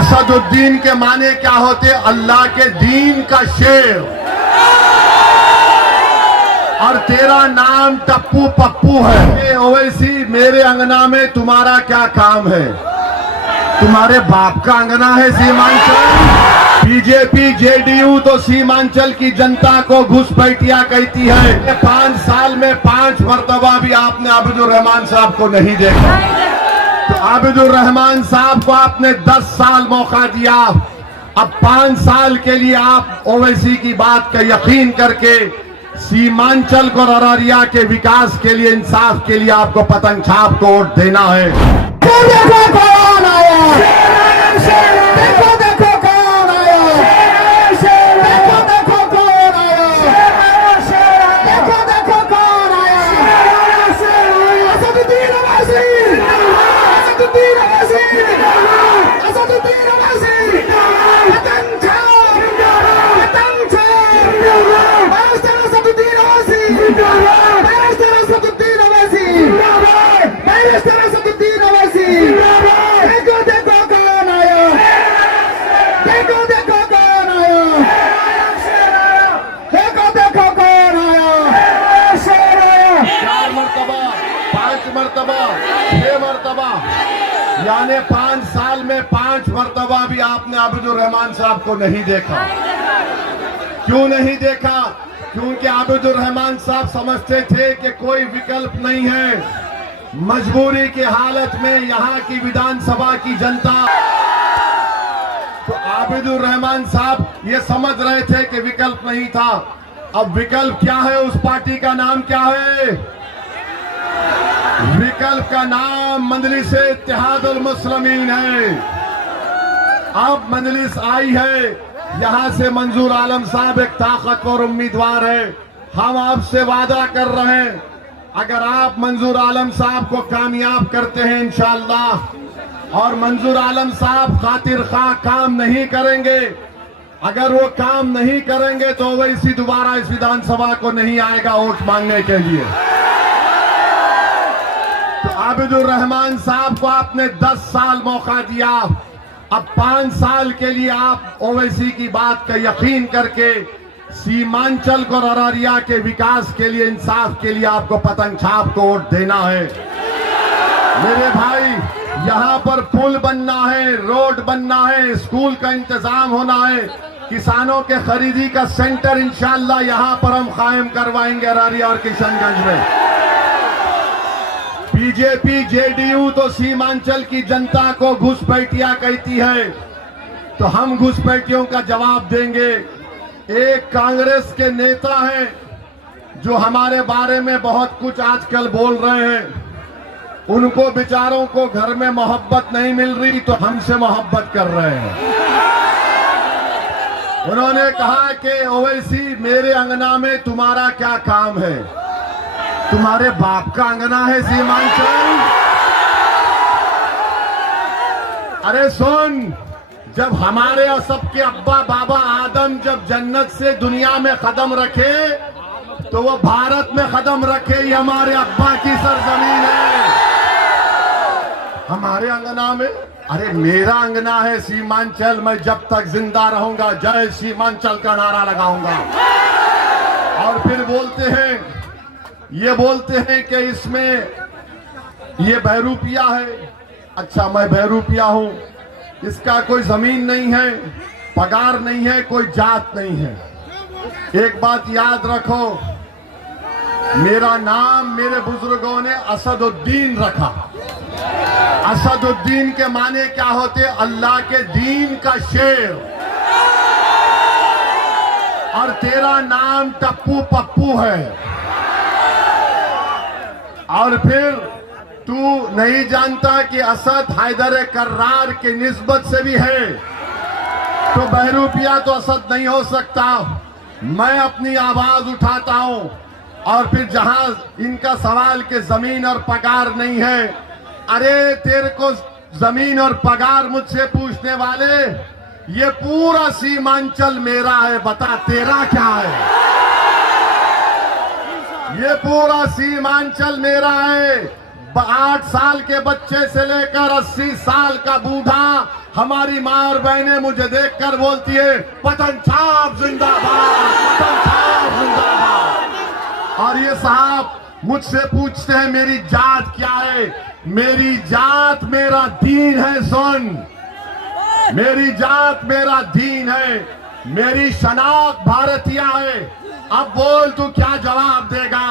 असदुद्दीन के माने क्या होते? अल्लाह के दीन का शेर। और तेरा नाम टप्पू पप्पू है। ओवैसी, मेरे अंगना में तुम्हारा क्या काम है? तुम्हारे बाप का अंगना है सीमांचल। बीजेपी जेडीयू तो सीमांचल की जनता को घुसपैठिया कहती है। 5 साल में 5 मरतबा भी आपने आबिदुर रहमान साहब को नहीं देखा। तो आबिदुर रहमान साहब को आपने 10 साल मौका दिया। अब 5 साल के लिए आप ओवैसी की बात का यकीन करके सीमांचल को अररिया के विकास के लिए, इंसाफ के लिए आपको पतंग छाप को वोट देना है। देखो कौन आया, देखो देखो कौन आया, देखो देखो कौन आया, देखो देखो कौन आया। असदुद्दीन अवैसी, असदुद्दीन अवैसी, असदुद्दीन अवैसी। पतंग छाप, पतंग छाप। Barrister Asaduddin Owaisi, barrister Asaduddin Owaisi, barrister Asaduddin Owaisi. देखो देखो कौन आया, देखो देखो कौन आया, देखो देखो कौन आया। 4 मरतबा, 5 मरतबा, 6 मरतबा, यानी 5 साल में 5 मरतबा भी आपने आबिदुर रहमान साहब को नहीं देखा। क्यों नहीं देखा? क्योंकि आबिदुर रहमान साहब समझते थे कि कोई विकल्प नहीं है। मजबूरी की हालत में यहाँ की विधानसभा की जनता, तो आबिदुर रहमान साहब ये समझ रहे थे कि विकल्प नहीं था। अब विकल्प क्या है? उस पार्टी का नाम क्या है? विकल्प का नाम मजलिस इत्तेहादुल मुस्लिमीन है। अब मजलिस आई है, यहां से मंजूर आलम साहब एक ताकतवर उम्मीदवार है। हम आपसे वादा कर रहे हैं, अगर आप मंजूर आलम साहब को कामयाब करते हैं इंशाअल्लाह, और मंजूर आलम साहब खातिर खा काम नहीं करेंगे, अगर वो काम नहीं करेंगे तो वैसी दोबारा इस विधानसभा को नहीं आएगा वोट मांगने के लिए। तो आबिदुर रहमान साहब को आपने 10 साल मौका दिया। अब 5 साल के लिए आप ओवैसी की बात का यकीन करके सीमांचल को अररिया के विकास के लिए, इंसाफ के लिए आपको पतंग छाप को वोट देना है। मेरे भाई, यहाँ पर पुल बनना है, रोड बनना है, स्कूल का इंतजाम होना है, किसानों के खरीदी का सेंटर इंशाअल्लाह यहाँ पर हम कायम करवाएंगे अररिया और किशनगंज में। बीजेपी जेडीयू तो सीमांचल की जनता को घुसपैठिया कहती है, तो हम घुसपैठियों का जवाब देंगे। एक कांग्रेस के नेता हैं जो हमारे बारे में बहुत कुछ आजकल बोल रहे हैं। उनको बेचारों को घर में मोहब्बत नहीं मिल रही तो हमसे मोहब्बत कर रहे हैं। उन्होंने कहा कि ओवैसी, मेरे अंगना में तुम्हारा क्या काम है? तुम्हारे बाप का अंगना है सीमांचल। अरे सुन, जब हमारे और सबके अब्बा बाबा आदम जब जन्नत से दुनिया में कदम रखे तो वो भारत में कदम रखे। ये हमारे अब्बा की सरजमीन है, हमारे अंगना में। अरे मेरा अंगना है सीमांचल, मैं जब तक जिंदा रहूंगा जय सीमांचल का नारा लगाऊंगा। और फिर बोलते हैं, ये बोलते हैं कि इसमें ये बहरूपिया है। अच्छा, मैं बहरूपिया हूं, इसका कोई जमीन नहीं है, पगार नहीं है, कोई जात नहीं है। एक बात याद रखो, मेरा नाम मेरे बुजुर्गों ने असदुद्दीन रखा। असदुद्दीन के माने क्या होते? अल्लाह के दीन का शेर। और तेरा नाम टप्पू पप्पू है। और फिर तू नहीं जानता कि असद हैदर कर्रार की निस्बत से भी है, तो बहरूपिया तो असद नहीं हो सकता। मैं अपनी आवाज उठाता हूं, और फिर जहां इनका सवाल के जमीन और पगार नहीं है, अरे तेरे को जमीन और पगार मुझसे पूछने वाले, ये पूरा सीमांचल मेरा है, बता तेरा क्या है? ये पूरा सीमांचल मेरा है। 8 साल के बच्चे से लेकर 80 साल का बूढ़ा, हमारी माँ और बहनें मुझे देखकर बोलती है पतन छाप जिंदाबाद, पतन छाप जिंदाबाद। और ये साहब मुझसे पूछते हैं मेरी जात क्या है। मेरी जात मेरा दीन है, सुन, मेरी जात मेरा दीन है, मेरी शनाख्त भारतीय है। अब बोल तू क्या जवाब देगा।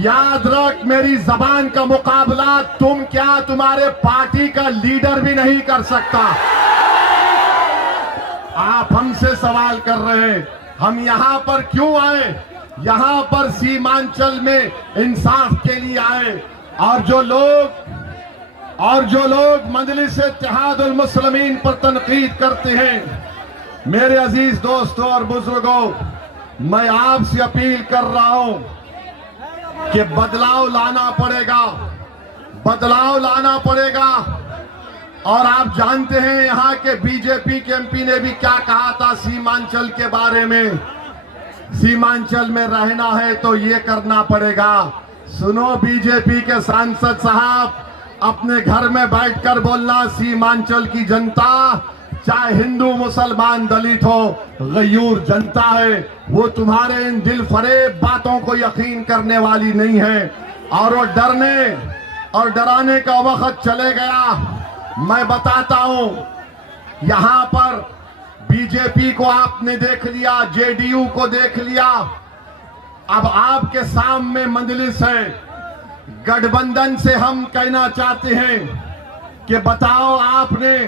याद रख, मेरी जबान का मुकाबला तुम क्या तुम्हारे पार्टी का लीडर भी नहीं कर सकता। आप हमसे सवाल कर रहे हैं हम यहां पर क्यों आए। यहां पर सीमांचल में इंसाफ के लिए आए। और जो लोग मजलिस इत्तेहादुल मुस्लिमीन पर तनकीद करते हैं, मेरे अजीज दोस्तों और बुजुर्गों, मैं आपसे अपील कर रहा हूं कि बदलाव लाना पड़ेगा, बदलाव लाना पड़ेगा। और आप जानते हैं यहां के बीजेपी के एमपी ने भी क्या कहा था सीमांचल के बारे में। सीमांचल में रहना है तो ये करना पड़ेगा। सुनो बीजेपी के सांसद साहब, अपने घर में बैठकर बोलना सीमांचल की जनता, चाहे हिंदू मुसलमान दलित हो, गयूर जनता है, वो तुम्हारे इन दिल फरेब बातों को यकीन करने वाली नहीं है। और वो डरने और डराने का वक्त चले गया। मैं बताता हूं, यहां पर बीजेपी को आपने देख लिया, जेडीयू को देख लिया, अब आपके सामने मजलिस है। गठबंधन से हम कहना चाहते हैं कि बताओ आपने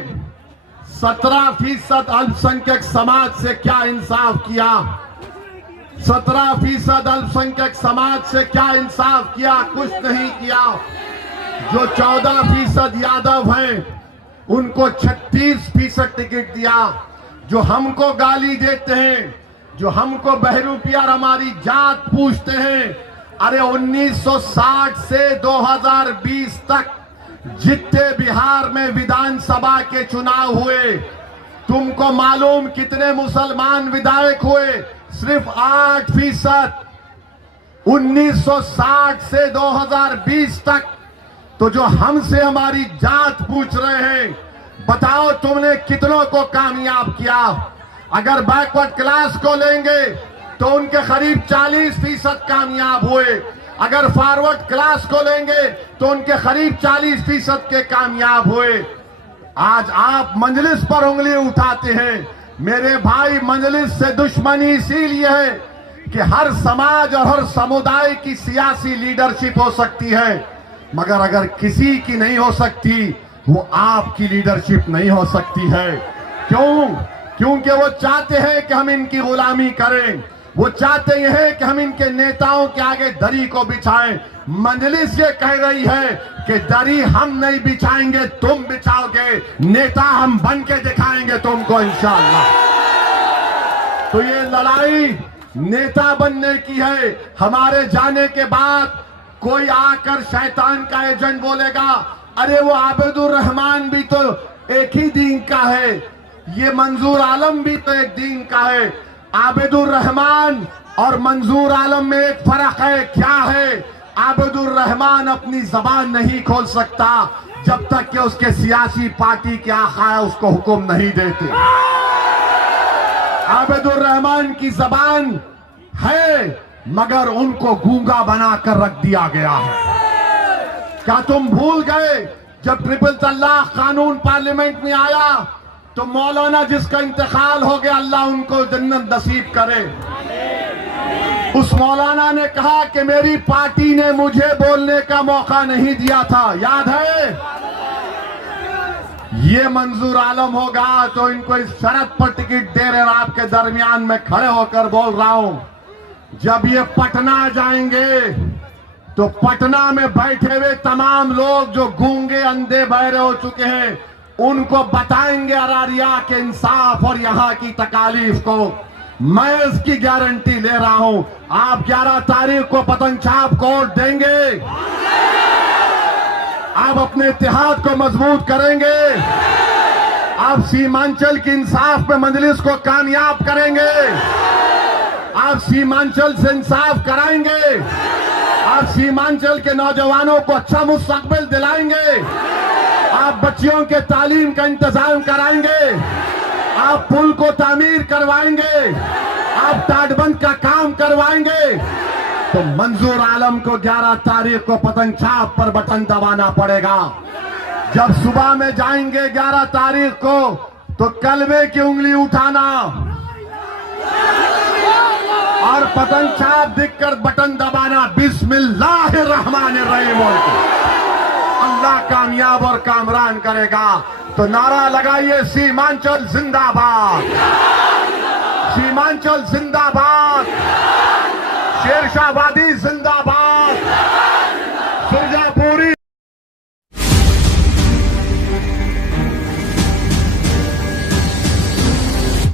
17% अल्पसंख्यक समाज से क्या इंसाफ किया। 17% अल्पसंख्यक समाज से क्या इंसाफ किया? कुछ नहीं किया। जो 14% यादव हैं उनको 36% टिकट दिया। जो हमको गाली देते हैं, जो हमको बहरूपिया हमारी जात पूछते हैं, अरे 1960 से 2020 तक जितने बिहार में विधानसभा के चुनाव हुए, तुमको मालूम कितने मुसलमान विधायक हुए? सिर्फ 8%। 1960 से 2020 तक। तो जो हमसे हमारी जात पूछ रहे हैं, बताओ तुमने कितनों को कामयाब किया? अगर बैकवर्ड क्लास को लेंगे तो उनके करीब 40% कामयाब हुए। अगर फॉरवर्ड क्लास को लेंगे तो उनके करीब 40% के कामयाब हुए। आज आप मजलिस पर उंगली उठाते हैं। मेरे भाई, मजलिस से दुश्मनी इसीलिए है कि हर समाज और हर समुदाय की सियासी लीडरशिप हो सकती है, मगर अगर किसी की नहीं हो सकती, वो आपकी लीडरशिप नहीं हो सकती है। क्यों? क्योंकि वो चाहते हैं कि हम इनकी गुलामी करें। वो चाहते हैं कि हम इनके नेताओं के आगे दरी को बिछाएं। मजलिस ये कह रही है कि दरी हम नहीं बिछाएंगे, तुम बिछाओगे। नेता हम बन के दिखाएंगे तुमको इंशाअल्लाह। तो ये लड़ाई नेता बनने की है। हमारे जाने के बाद कोई आकर शैतान का एजेंट बोलेगा, अरे वो आबिदुर रहमान भी तो एक ही दीन का है, ये मंजूर आलम भी तो एक दीन का है। आबिदुर रहमान और मंजूर आलम में एक फर्क है। क्या है? आबिदुर रहमान अपनी जबान नहीं खोल सकता जब तक कि उसके सियासी पार्टी के आका उसको हुक्म नहीं देते। आबिदुर रहमान की जबान है, मगर उनको गूंगा बनाकर रख दिया गया है। क्या तुम भूल गए जब ट्रिपल तलाक कानून पार्लियामेंट में आया तो मौलाना जिसका इंतकाल हो गया, अल्लाह उनको जन्नत नसीब करे, उस मौलाना ने कहा कि मेरी पार्टी ने मुझे बोलने का मौका नहीं दिया था। याद है? ये मंजूर आलम होगा तो इनको इस शर्त पर टिकट दे रहे। आपके दरमियान में खड़े होकर बोल रहा हूं, जब ये पटना जाएंगे तो पटना में बैठे हुए तमाम लोग जो गूंगे अंधे बहरे हो चुके हैं, उनको बताएंगे अरारिया के इंसाफ और यहां की तकालीफ को। मैं इसकी गारंटी ले रहा हूं। आप 11 तारीख को पतंग छाप को वोट देंगे, आप अपने इत्तेहाद को मजबूत करेंगे, आप सीमांचल की इंसाफ में मजलिस को कामयाब करेंगे, आप सीमांचल से इंसाफ कराएंगे, आप आप सीमांचल के नौजवानों को अच्छा मुस्तकबिल दिलाएंगे, आप बच्चियों के तालीम का इंतजाम कराएंगे, आप पुल को तामीर करवाएंगे, आप टाटबंद का काम करवाएंगे, तो मंजूर आलम को 11 तारीख को पतंग छाप पर बटन दबाना पड़ेगा। जब सुबह में जाएंगे 11 तारीख को तो कलमे की उंगली उठाना और पतंग छाप दिखकर बटन दबाना, बिस्मिल्लाहिर्रहमानिर्रहीम बोल के। अल्लाह कामयाब और कामरान करेगा। तो नारा लगाइए, सीमांचल जिंदाबाद, सीमांचल जिंदाबाद, शेरशाहवादी